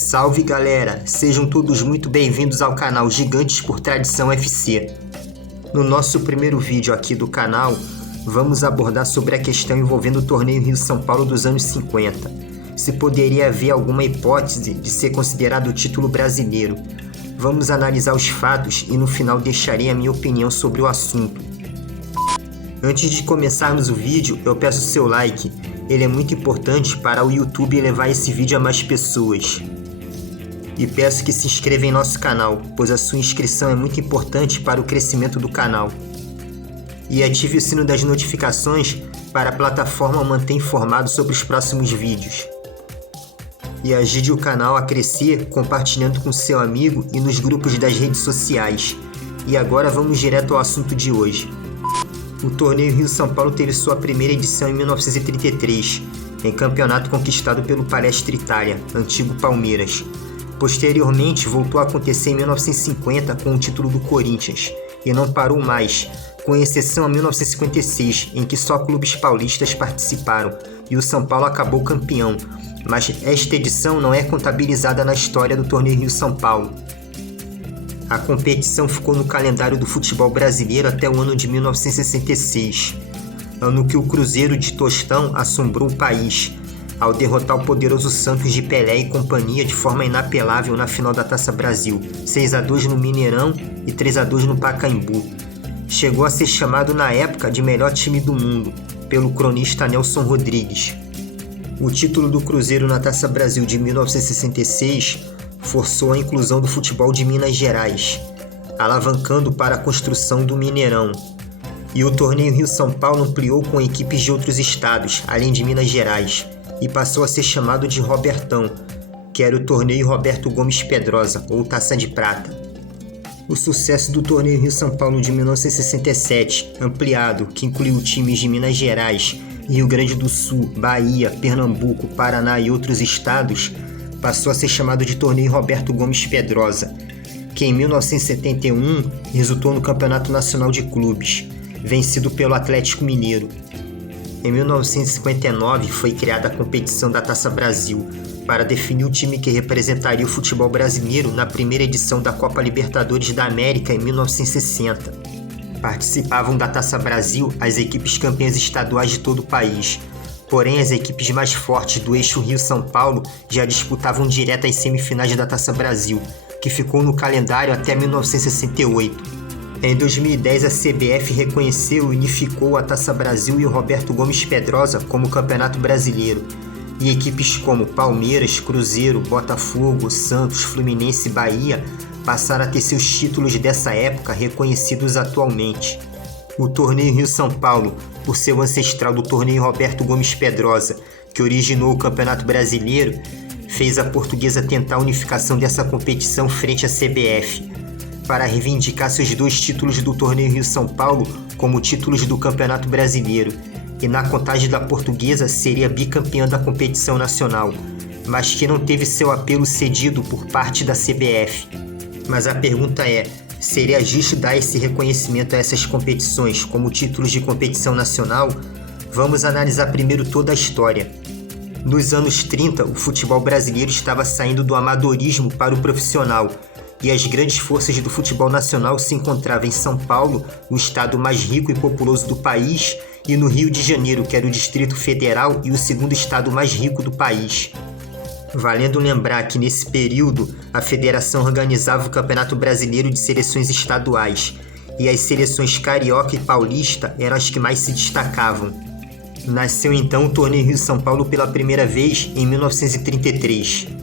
Salve galera, sejam todos muito bem-vindos ao canal Gigantes por Tradição FC. No nosso primeiro vídeo aqui do canal, vamos abordar sobre a questão envolvendo o torneio Rio-São Paulo dos anos 50. Se poderia haver alguma hipótese de ser considerado o título brasileiro. Vamos analisar os fatos e no final deixarei a minha opinião sobre o assunto. Antes de começarmos o vídeo, eu peço seu like. Ele é muito importante para o YouTube levar esse vídeo a mais pessoas. E peço que se inscreva em nosso canal, pois a sua inscrição é muito importante para o crescimento do canal. E ative o sino das notificações para a plataforma manter informado sobre os próximos vídeos. E ajude o canal a crescer compartilhando com seu amigo e nos grupos das redes sociais. E agora vamos direto ao assunto de hoje. O torneio Rio-São Paulo teve sua primeira edição em 1933, em campeonato conquistado pelo Palestra Itália, antigo Palmeiras. Posteriormente, voltou a acontecer em 1950 com o título do Corinthians, e não parou mais, com exceção a 1956, em que só clubes paulistas participaram, e o São Paulo acabou campeão, mas esta edição não é contabilizada na história do torneio Rio-São Paulo. A competição ficou no calendário do futebol brasileiro até o ano de 1966, ano que o Cruzeiro de Tostão assombrou o país, ao derrotar o poderoso Santos de Pelé e companhia de forma inapelável na final da Taça Brasil, 6-2 no Mineirão e 3-2 no Pacaembu. Chegou a ser chamado na época de melhor time do mundo, pelo cronista Nelson Rodrigues. O título do Cruzeiro na Taça Brasil de 1966 forçou a inclusão do futebol de Minas Gerais, alavancando para a construção do Mineirão. E o torneio Rio-São Paulo ampliou com equipes de outros estados, além de Minas Gerais, e passou a ser chamado de Robertão, que era o torneio Roberto Gomes Pedrosa, ou Taça de Prata. O sucesso do torneio Rio-São Paulo de 1967, ampliado, que incluiu times de Minas Gerais, Rio Grande do Sul, Bahia, Pernambuco, Paraná e outros estados, passou a ser chamado de torneio Roberto Gomes Pedrosa, que em 1971 resultou no Campeonato Nacional de Clubes, vencido pelo Atlético Mineiro. Em 1959 foi criada a competição da Taça Brasil, para definir o time que representaria o futebol brasileiro na primeira edição da Copa Libertadores da América em 1960. Participavam da Taça Brasil as equipes campeãs estaduais de todo o país. Porém, as equipes mais fortes do eixo Rio-São Paulo já disputavam direto as semifinais da Taça Brasil, que ficou no calendário até 1968. Em 2010, a CBF reconheceu e unificou a Taça Brasil e o Roberto Gomes Pedrosa como Campeonato Brasileiro, e equipes como Palmeiras, Cruzeiro, Botafogo, Santos, Fluminense e Bahia passaram a ter seus títulos dessa época reconhecidos atualmente. O torneio Rio-São Paulo, por ser o ancestral do torneio Roberto Gomes Pedrosa, que originou o Campeonato Brasileiro, fez a Portuguesa tentar a unificação dessa competição frente à CBF, para reivindicar seus dois títulos do torneio Rio-São Paulo como títulos do Campeonato Brasileiro, e na contagem da Portuguesa seria bicampeã da competição nacional, mas que não teve seu apelo cedido por parte da CBF. Mas a pergunta é: seria justo dar esse reconhecimento a essas competições como títulos de competição nacional? Vamos analisar primeiro toda a história. Nos anos 30, o futebol brasileiro estava saindo do amadorismo para o profissional, e as grandes forças do futebol nacional se encontravam em São Paulo, o estado mais rico e populoso do país, e no Rio de Janeiro, que era o Distrito Federal e o segundo estado mais rico do país. Valendo lembrar que nesse período a federação organizava o Campeonato Brasileiro de Seleções Estaduais e as seleções carioca e paulista eram as que mais se destacavam. Nasceu então o torneio Rio-São Paulo pela primeira vez em 1933.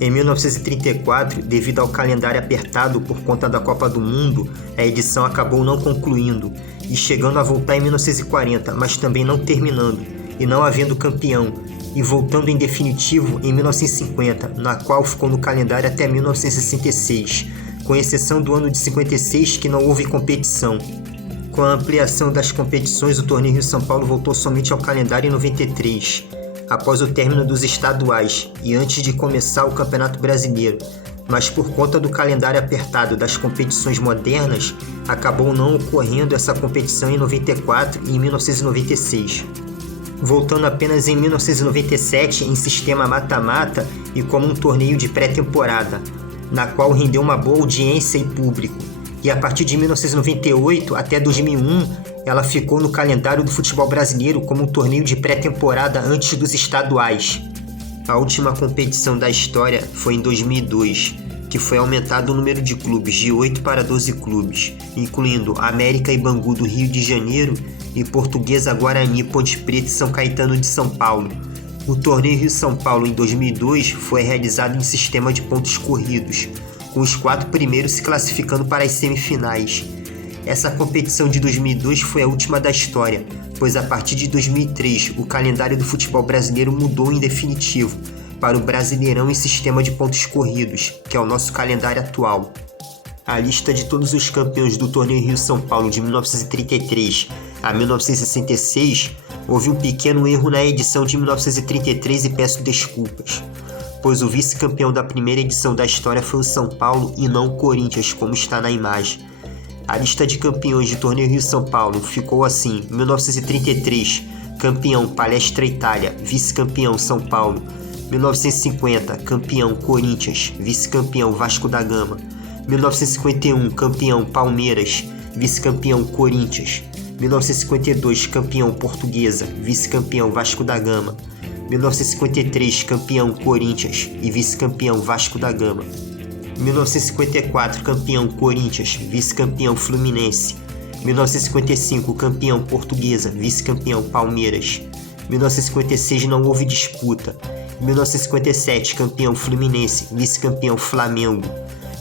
Em 1934, devido ao calendário apertado por conta da Copa do Mundo, a edição acabou não concluindo e chegando a voltar em 1940, mas também não terminando e não havendo campeão, e voltando em definitivo em 1950, na qual ficou no calendário até 1966, com exceção do ano de 56 que não houve competição. Com a ampliação das competições, o torneio Rio-São Paulo voltou somente ao calendário em 93, após o término dos estaduais e antes de começar o Campeonato Brasileiro, mas por conta do calendário apertado das competições modernas, acabou não ocorrendo essa competição em 94 e em 1996. Voltando apenas em 1997 em sistema mata-mata e como um torneio de pré-temporada, na qual rendeu uma boa audiência e público. E a partir de 1998 até 2001, ela ficou no calendário do futebol brasileiro como um torneio de pré-temporada antes dos estaduais. A última competição da história foi em 2002, que foi aumentado o número de clubes de 8 para 12 clubes, incluindo América e Bangu do Rio de Janeiro e Portuguesa, Guarani, Ponte Preta e São Caetano de São Paulo. O torneio Rio-São Paulo em 2002 foi realizado em sistema de pontos corridos, com os 4 primeiros se classificando para as semifinais. Essa competição de 2002 foi a última da história, pois a partir de 2003 o calendário do futebol brasileiro mudou em definitivo para o Brasileirão em sistema de pontos corridos, que é o nosso calendário atual. A lista de todos os campeões do torneio Rio-São Paulo de 1933 a 1966 houve um pequeno erro na edição de 1933 e peço desculpas, pois o vice-campeão da primeira edição da história foi o São Paulo e não o Corinthians, como está na imagem. A lista de campeões de torneio Rio-São Paulo ficou assim: 1933, campeão Palestra Itália, vice-campeão São Paulo. 1950, campeão Corinthians, vice-campeão Vasco da Gama. 1951, campeão Palmeiras, vice-campeão Corinthians. 1952, campeão Portuguesa, vice-campeão Vasco da Gama. 1953, campeão Corinthians e vice-campeão Vasco da Gama. 1954, campeão Corinthians, vice-campeão Fluminense. 1955, campeão Portuguesa, vice-campeão Palmeiras. 1956, não houve disputa. 1957, campeão Fluminense, vice-campeão Flamengo.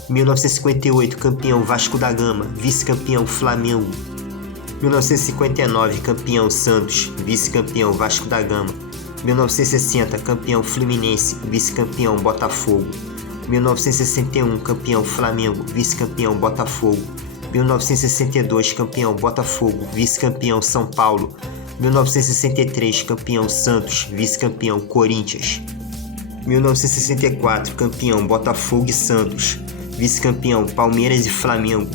1958, campeão Vasco da Gama, vice-campeão Flamengo. 1959, campeão Santos, vice-campeão Vasco da Gama. 1960, campeão Fluminense, vice-campeão Botafogo. 1961, campeão Flamengo, vice-campeão Botafogo. 1962, campeão Botafogo, vice-campeão São Paulo. 1963, campeão Santos, vice-campeão Corinthians. 1964, campeão Botafogo e Santos, vice-campeão Palmeiras e Flamengo.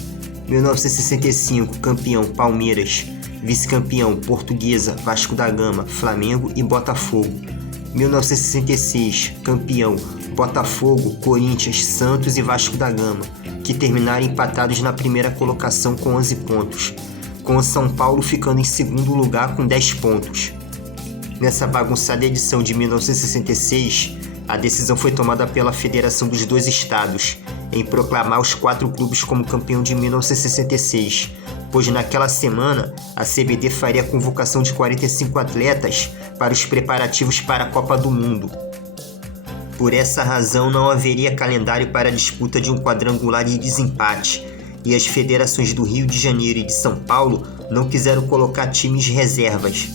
1965, campeão Palmeiras, vice-campeão Portuguesa, Vasco da Gama, Flamengo e Botafogo. 1966, campeão Botafogo, Corinthians, Santos e Vasco da Gama, que terminaram empatados na primeira colocação com 11 pontos, com o São Paulo ficando em segundo lugar com 10 pontos. Nessa bagunçada edição de 1966, a decisão foi tomada pela Federação dos dois estados em proclamar os 4 clubes como campeão de 1966, pois naquela semana a CBD faria a convocação de 45 atletas para os preparativos para a Copa do Mundo. Por essa razão não haveria calendário para a disputa de um quadrangular de desempate, e as federações do Rio de Janeiro e de São Paulo não quiseram colocar times reservas.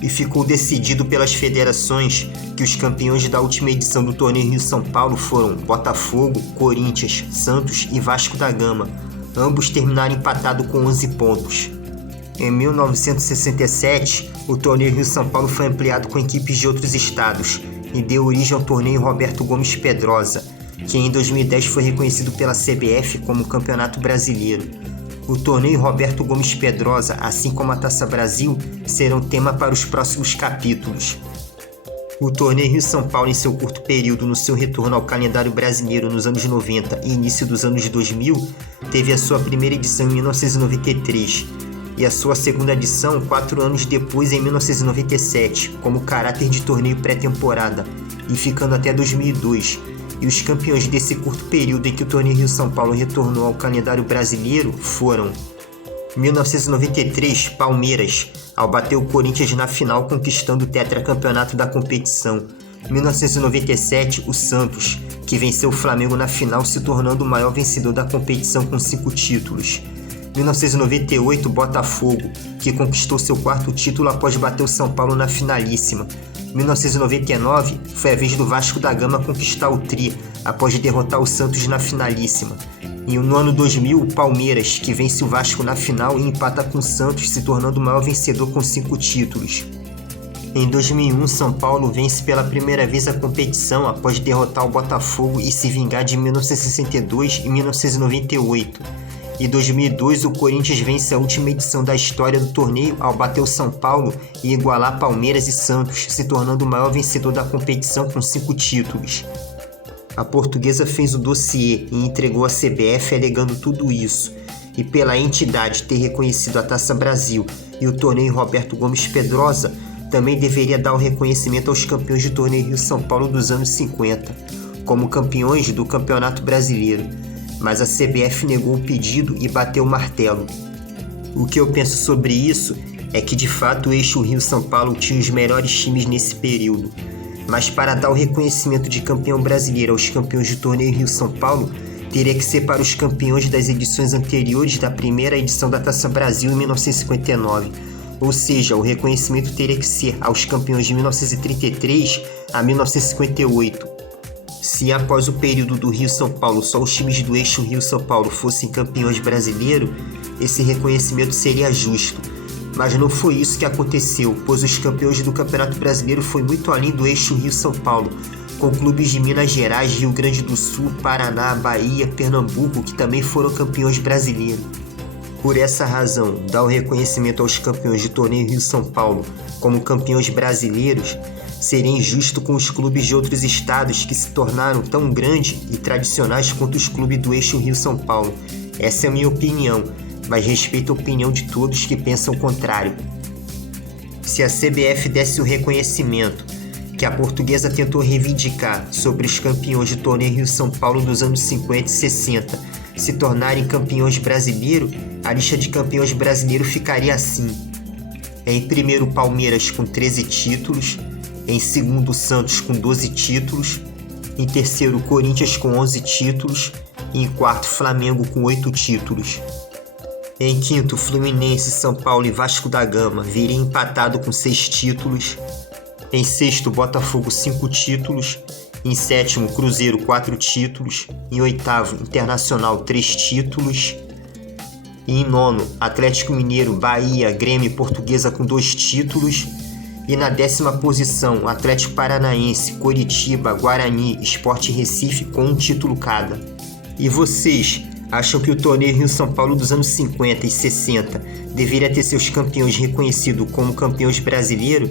E ficou decidido pelas federações que os campeões da última edição do torneio Rio-São Paulo foram Botafogo, Corinthians, Santos e Vasco da Gama. Ambos terminaram empatados com 11 pontos. Em 1967, o torneio Rio-São Paulo foi ampliado com equipes de outros estados e deu origem ao torneio Roberto Gomes Pedrosa, que em 2010 foi reconhecido pela CBF como Campeonato Brasileiro. O torneio Roberto Gomes Pedrosa, assim como a Taça Brasil, serão tema para os próximos capítulos. O torneio Rio-São Paulo, em seu curto período no seu retorno ao calendário brasileiro nos anos 90 e início dos anos 2000, teve a sua primeira edição em 1993 e a sua segunda edição 4 anos depois, em 1997, como caráter de torneio pré-temporada, e ficando até 2002. E os campeões desse curto período em que o torneio Rio-São Paulo retornou ao calendário brasileiro foram 1993, Palmeiras, ao bater o Corinthians na final, conquistando o tetracampeonato da competição. 1997, o Santos, que venceu o Flamengo na final, se tornando o maior vencedor da competição com 5 títulos. 1998, Botafogo, que conquistou seu 4º título após bater o São Paulo na finalíssima. 1999, foi a vez do Vasco da Gama conquistar o tri, após derrotar o Santos na finalíssima. E no ano 2000, o Palmeiras, que vence o Vasco na final e empata com o Santos, se tornando o maior vencedor com 5 títulos. Em 2001, São Paulo vence pela primeira vez a competição após derrotar o Botafogo e se vingar de 1962 e 1998. Em 2002, o Corinthians vence a última edição da história do torneio ao bater o São Paulo e igualar Palmeiras e Santos, se tornando o maior vencedor da competição com 5 títulos. A Portuguesa fez o dossiê e entregou à CBF alegando tudo isso, e pela entidade ter reconhecido a Taça Brasil e o torneio Roberto Gomes Pedrosa, também deveria dar o reconhecimento aos campeões de torneio Rio-São Paulo dos anos 50, como campeões do Campeonato Brasileiro, mas a CBF negou o pedido e bateu o martelo. O que eu penso sobre isso é que de fato o eixo Rio-São Paulo tinha os melhores times nesse período, mas para dar o reconhecimento de campeão brasileiro aos campeões de torneio Rio-São Paulo, teria que ser para os campeões das edições anteriores da primeira edição da Taça Brasil em 1959, ou seja, o reconhecimento teria que ser aos campeões de 1933 a 1958. Se após o período do Rio-São Paulo só os times do eixo Rio-São Paulo fossem campeões brasileiros, esse reconhecimento seria justo. Mas não foi isso que aconteceu, pois os campeões do Campeonato Brasileiro foi muito além do eixo Rio-São Paulo, com clubes de Minas Gerais, Rio Grande do Sul, Paraná, Bahia, Pernambuco, que também foram campeões brasileiros. Por essa razão, dar o reconhecimento aos campeões de torneio Rio-São Paulo como campeões brasileiros seria injusto com os clubes de outros estados que se tornaram tão grandes e tradicionais quanto os clubes do eixo Rio-São Paulo. Essa é a minha opinião, mas respeito a opinião de todos que pensam o contrário. Se a CBF desse o reconhecimento que a Portuguesa tentou reivindicar sobre os campeões de torneio Rio-São Paulo dos anos 50 e 60 se tornarem campeões brasileiros, a lista de campeões brasileiros ficaria assim: em primeiro Palmeiras com 13 títulos, em segundo Santos com 12 títulos, em terceiro Corinthians com 11 títulos e em quarto Flamengo com 8 títulos. Em quinto, Fluminense, São Paulo e Vasco da Gama viriam empatado com 6 títulos. Em sexto, Botafogo 5 títulos. Em sétimo, Cruzeiro 4 títulos. Em oitavo, Internacional 3 títulos. E em nono, Atlético Mineiro, Bahia, Grêmio e Portuguesa com 2 títulos. E na 10ª posição, Atlético Paranaense, Coritiba, Guarani, Sport Recife com 1 título cada. E vocês acham que o torneio Rio-São Paulo dos anos 50 e 60 deveria ter seus campeões reconhecidos como campeões brasileiros?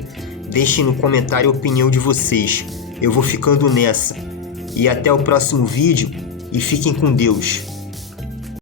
Deixem no comentário a opinião de vocês. Eu vou ficando nessa. E até o próximo vídeo e fiquem com Deus.